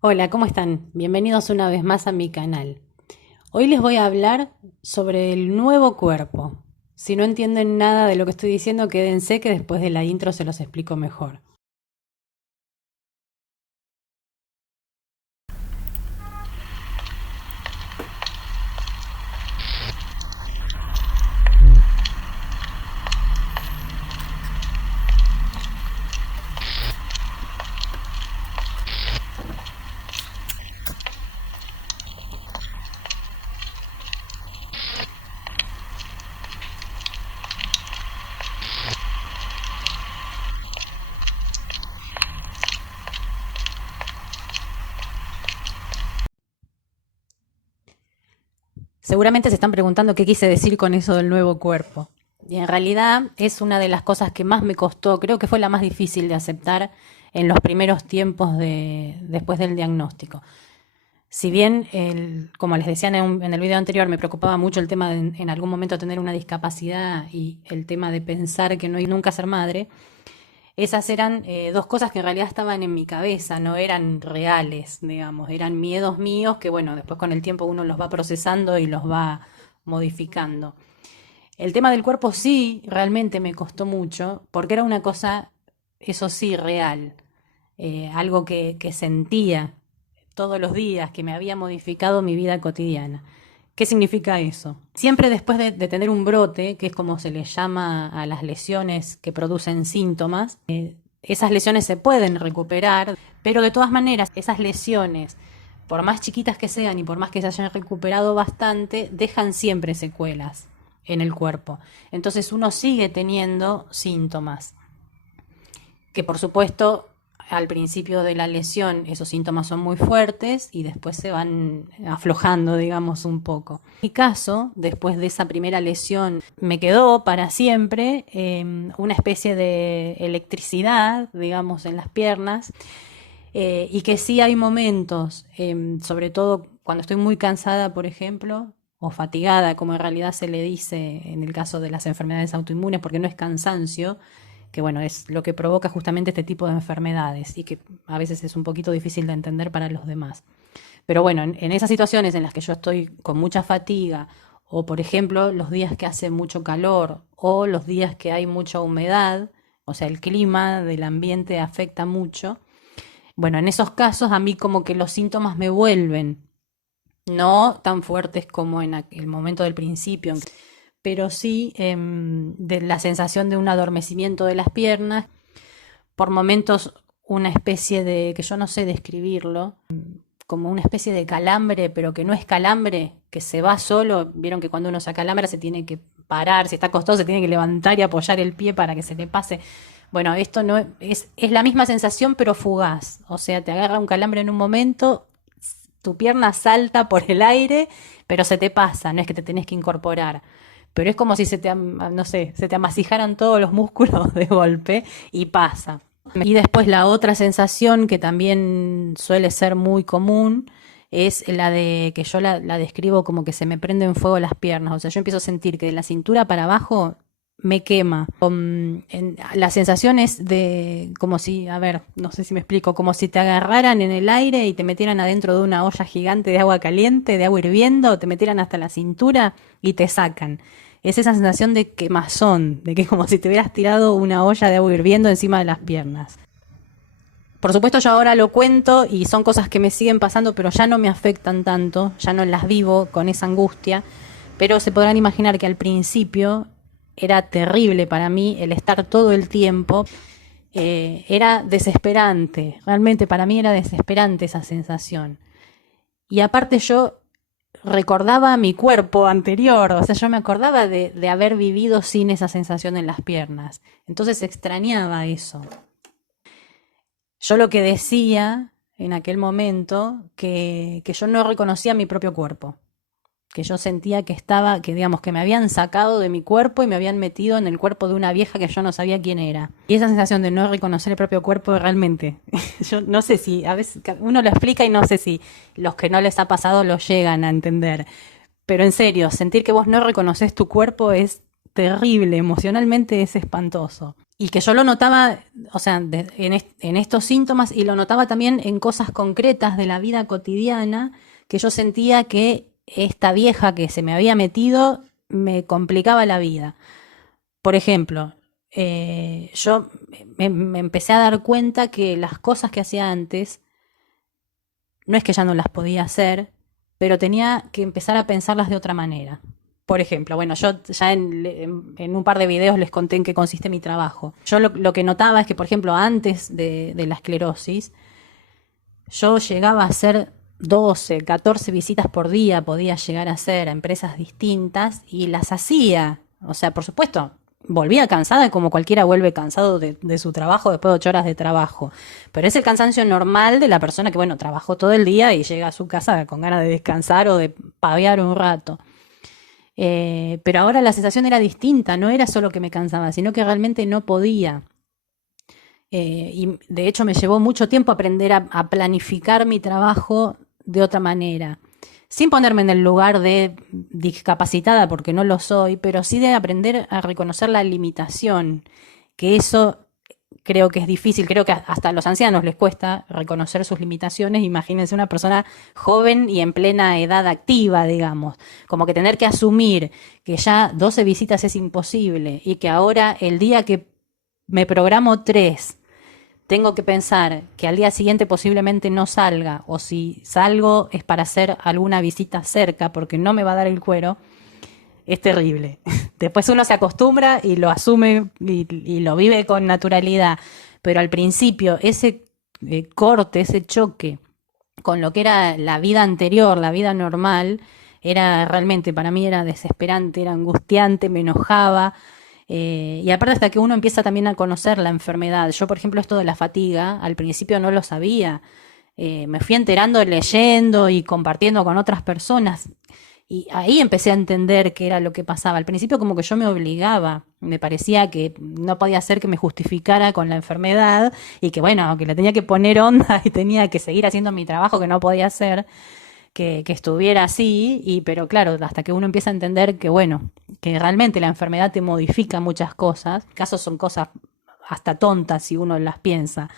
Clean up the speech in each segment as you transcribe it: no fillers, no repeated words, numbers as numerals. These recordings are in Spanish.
Hola, ¿cómo están? Bienvenidos una vez más a mi canal. Hoy les voy a hablar sobre el nuevo cuerpo. Si no entienden nada de lo que estoy diciendo, quédense que después de la intro se los explico mejor. Seguramente se están preguntando qué quise decir con eso del nuevo cuerpo. Y en realidad es una de las cosas que más me costó, creo que fue la más difícil de aceptar en los primeros tiempos después del diagnóstico. Si bien, como les decía en el video anterior, me preocupaba mucho el tema de en algún momento tener una discapacidad y el tema de pensar que no hay nunca ser madre, esas eran dos cosas que en realidad estaban en mi cabeza, no eran reales, digamos, eran miedos míos que, bueno, después con el tiempo uno los va procesando y los va modificando. El tema del cuerpo sí, realmente me costó mucho, porque era una cosa, eso sí, real, algo que sentía todos los días, que me había modificado mi vida cotidiana. ¿Qué significa eso? Siempre después de tener un brote, que es como se le llama a las lesiones que producen síntomas, esas lesiones se pueden recuperar, pero de todas maneras, esas lesiones, por más chiquitas que sean y por más que se hayan recuperado bastante, dejan siempre secuelas en el cuerpo. Entonces uno sigue teniendo síntomas que por supuesto al principio de la lesión esos síntomas son muy fuertes y después se van aflojando, digamos, un poco. En mi caso, después de esa primera lesión, me quedó para siempre una especie de electricidad, digamos, en las piernas, y que sí hay momentos, sobre todo cuando estoy muy cansada, por ejemplo, o fatigada, como en realidad se le dice en el caso de las enfermedades autoinmunes, porque no es cansancio, que bueno, es lo que provoca justamente este tipo de enfermedades y que a veces es un poquito difícil de entender para los demás. Pero bueno, en esas situaciones en las que yo estoy con mucha fatiga, o por ejemplo los días que hace mucho calor, o los días que hay mucha humedad, o sea, el clima del ambiente afecta mucho, bueno, en esos casos a mí como que los síntomas me vuelven, no tan fuertes como en el momento del principio, pero sí de la sensación de un adormecimiento de las piernas, por momentos una especie de, que yo no sé describirlo, como una especie de calambre, pero que no es calambre, que se va solo. Vieron que cuando uno se acalambra se tiene que parar, si está acostado se tiene que levantar y apoyar el pie para que se le pase. Bueno, esto no es la misma sensación, pero fugaz. O sea, te agarra un calambre en un momento, tu pierna salta por el aire, pero se te pasa, no es que te tenés que incorporar. Pero es como si se te, no sé, se te amasijaran todos los músculos de golpe y pasa. Y después la otra sensación que también suele ser muy común es la de que yo la describo como que se me prenden fuego las piernas. O sea, yo empiezo a sentir que de la cintura para abajo me quema. La sensación es de como si, a ver, no sé si me explico, como si te agarraran en el aire y te metieran adentro de una olla gigante de agua caliente, de agua hirviendo, te metieran hasta la cintura y te sacan. Es esa sensación de quemazón, de que como si te hubieras tirado una olla de agua hirviendo encima de las piernas. Por supuesto yo ahora lo cuento y son cosas que me siguen pasando, pero ya no me afectan tanto, ya no las vivo con esa angustia, pero se podrán imaginar que al principio era terrible para mí el estar todo el tiempo, era desesperante, realmente para mí era desesperante esa sensación. Y aparte yo recordaba mi cuerpo anterior, o sea, yo me acordaba de haber vivido sin esa sensación en las piernas, entonces extrañaba eso. Yo lo que decía en aquel momento, que yo no reconocía mi propio cuerpo, que yo sentía que estaba, que digamos, que me habían sacado de mi cuerpo y me habían metido en el cuerpo de una vieja que yo no sabía quién era. Y esa sensación de no reconocer el propio cuerpo realmente, yo no sé si, a veces uno lo explica y no sé si los que no les ha pasado lo llegan a entender. Pero en serio, sentir que vos no reconoces tu cuerpo es terrible, emocionalmente es espantoso. Y que yo lo notaba, o sea, en estos síntomas, y lo notaba también en cosas concretas de la vida cotidiana, que yo sentía que esta vieja que se me había metido me complicaba la vida. Por ejemplo, yo me empecé a dar cuenta que las cosas que hacía antes, no es que ya no las podía hacer, pero tenía que empezar a pensarlas de otra manera. Por ejemplo, bueno, yo ya en un par de videos les conté en qué consiste mi trabajo. Yo lo que notaba es que, por ejemplo, antes de la esclerosis, yo llegaba a hacer 12, 14 visitas por día, podía llegar a hacer a empresas distintas y las hacía. O sea, por supuesto, volvía cansada como cualquiera vuelve cansado de su trabajo después de 8 horas de trabajo. Pero es el cansancio normal de la persona que, bueno, trabajó todo el día y llega a su casa con ganas de descansar o de pavear un rato. Pero ahora la sensación era distinta, no era solo que me cansaba, sino que realmente no podía. Y de hecho me llevó mucho tiempo aprender a planificar mi trabajo de otra manera, sin ponerme en el lugar de discapacitada, porque no lo soy, pero sí de aprender a reconocer la limitación, que eso creo que es difícil, creo que hasta a los ancianos les cuesta reconocer sus limitaciones. Imagínense una persona joven y en plena edad activa, digamos, como que tener que asumir que ya 12 visitas es imposible y que ahora el día que me programo 3 tengo que pensar que al día siguiente posiblemente no salga, o si salgo es para hacer alguna visita cerca porque no me va a dar el cuero, es terrible. Después uno se acostumbra y lo asume y lo vive con naturalidad, pero al principio ese corte, ese choque con lo que era la vida anterior, la vida normal, era realmente, para mí era desesperante, era angustiante, me enojaba. Y aparte hasta que uno empieza también a conocer la enfermedad. Yo, por ejemplo, esto de la fatiga, al principio no lo sabía. Me fui enterando leyendo y compartiendo con otras personas. Y ahí empecé a entender qué era lo que pasaba. Al principio como que yo me obligaba, me parecía que no podía ser que me justificara con la enfermedad y que bueno, que le tenía que poner onda y tenía que seguir haciendo mi trabajo que no podía hacer, que estuviera así, pero claro, hasta que uno empieza a entender que bueno, que realmente la enfermedad te modifica muchas cosas, casos son cosas hasta tontas si uno las piensa.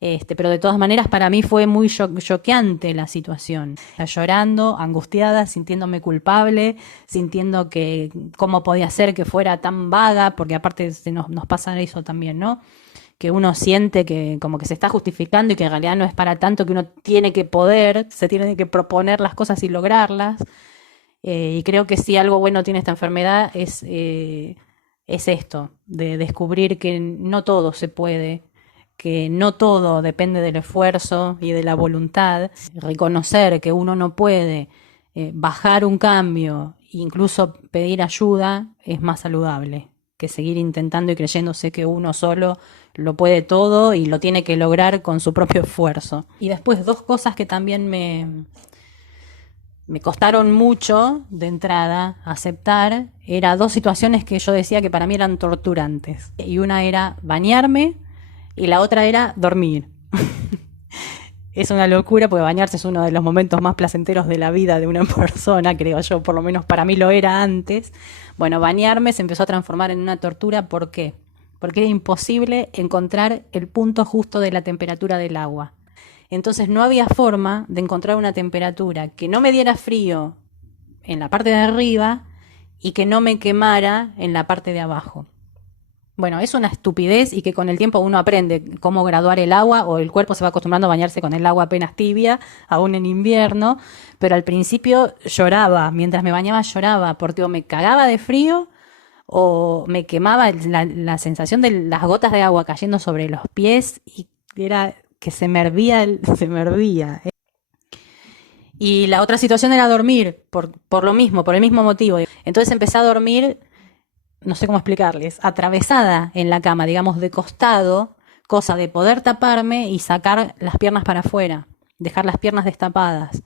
Pero de todas maneras para mí fue muy choqueante la situación. Llorando, angustiada, sintiéndome culpable, sintiendo que cómo podía ser que fuera tan vaga, porque aparte nos pasa eso también, ¿no? Que uno siente que como que se está justificando y que en realidad no es para tanto, que uno tiene que poder, se tiene que proponer las cosas y lograrlas. Y creo que si algo bueno tiene esta enfermedad es esto, de descubrir que no todo se puede, que no todo depende del esfuerzo y de la voluntad, reconocer que uno no puede bajar un cambio, incluso pedir ayuda, es más saludable que seguir intentando y creyéndose que uno solo lo puede todo y lo tiene que lograr con su propio esfuerzo. Y después dos cosas que también me costaron mucho de entrada aceptar, eran dos situaciones que yo decía que para mí eran torturantes. Y una era bañarme y la otra era dormir. Es una locura porque bañarse es uno de los momentos más placenteros de la vida de una persona, creo yo, por lo menos para mí lo era antes. Bueno, bañarme se empezó a transformar en una tortura. ¿Por qué? Porque era imposible encontrar el punto justo de la temperatura del agua. Entonces no había forma de encontrar una temperatura que no me diera frío en la parte de arriba y que no me quemara en la parte de abajo. Bueno, es una estupidez y que con el tiempo uno aprende cómo graduar el agua o el cuerpo se va acostumbrando a bañarse con el agua apenas tibia, aún en invierno, pero al principio lloraba, mientras me bañaba lloraba, porque o me cagaba de frío o me quemaba la sensación de las gotas de agua cayendo sobre los pies y era que se me hervía, se me hervía. Y la otra situación era dormir, por lo mismo, por el mismo motivo. Entonces empecé a dormir, no sé cómo explicarles, atravesada en la cama, digamos, de costado, cosa de poder taparme y sacar las piernas para afuera, dejar las piernas destapadas.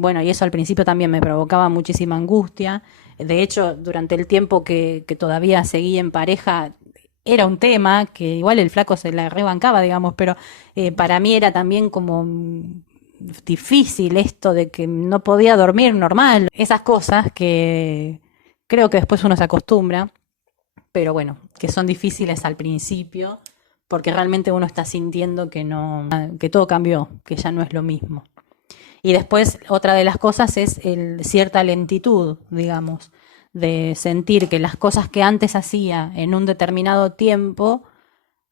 Bueno, y eso al principio también me provocaba muchísima angustia. De hecho, durante el tiempo que todavía seguí en pareja, era un tema que igual el flaco se la rebancaba, digamos, pero para mí era también como difícil esto de que no podía dormir normal. Esas cosas que creo que después uno se acostumbra, pero bueno, que son difíciles al principio, porque realmente uno está sintiendo que no, que todo cambió, que ya no es lo mismo. Y después otra de las cosas es cierta lentitud, digamos, de sentir que las cosas que antes hacía en un determinado tiempo,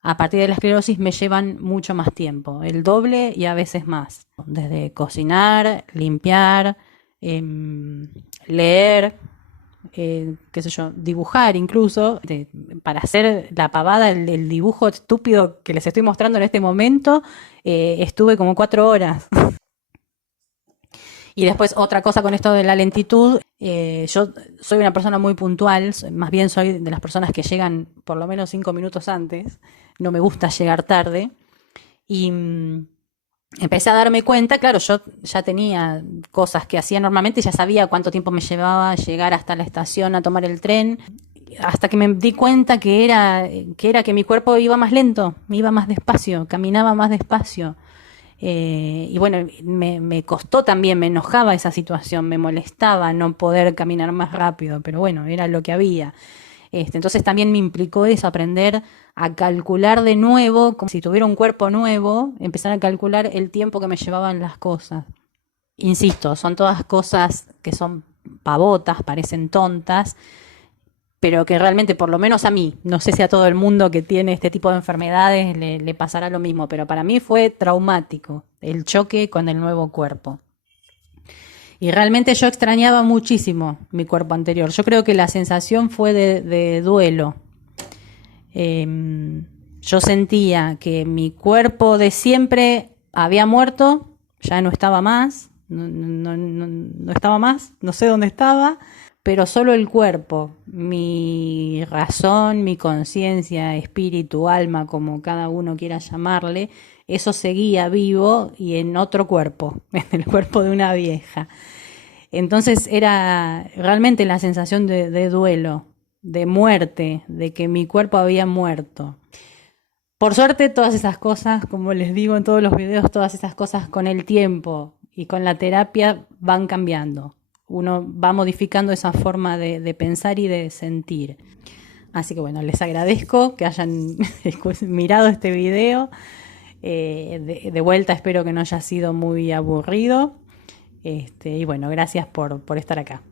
a partir de la esclerosis me llevan mucho más tiempo, el doble y a veces más. Desde cocinar, limpiar, leer, qué sé yo, dibujar incluso, para hacer la pavada, el dibujo estúpido que les estoy mostrando en este momento, estuve como 4 horas. Y después otra cosa con esto de la lentitud, yo soy una persona muy puntual, más bien soy de las personas que llegan por lo menos 5 minutos antes, no me gusta llegar tarde. Y empecé a darme cuenta, claro, yo ya tenía cosas que hacía normalmente, ya sabía cuánto tiempo me llevaba llegar hasta la estación a tomar el tren, hasta que me di cuenta que mi cuerpo iba más lento, me iba más despacio, caminaba más despacio. Y bueno, me costó también, me enojaba esa situación, me molestaba no poder caminar más rápido, pero bueno, era lo que había. Entonces también me implicó eso, aprender a calcular de nuevo, como si tuviera un cuerpo nuevo, empezar a calcular el tiempo que me llevaban las cosas. Insisto, son todas cosas que son pavotas, parecen tontas, pero que realmente, por lo menos a mí, no sé si a todo el mundo que tiene este tipo de enfermedades le pasará lo mismo, pero para mí fue traumático el choque con el nuevo cuerpo. Y realmente yo extrañaba muchísimo mi cuerpo anterior. Yo creo que la sensación fue de duelo. Yo sentía que mi cuerpo de siempre había muerto, ya no estaba más, no estaba más, no sé dónde estaba, pero solo el cuerpo, mi razón, mi conciencia, espíritu, alma, como cada uno quiera llamarle, eso seguía vivo y en otro cuerpo, en el cuerpo de una vieja. Entonces era realmente la sensación de duelo, de muerte, de que mi cuerpo había muerto. Por suerte todas esas cosas, como les digo en todos los videos, todas esas cosas con el tiempo y con la terapia van cambiando. Uno va modificando esa forma de pensar y de sentir. Así que bueno, les agradezco que hayan mirado este video. De vuelta espero que no haya sido muy aburrido. Y bueno, gracias por estar acá.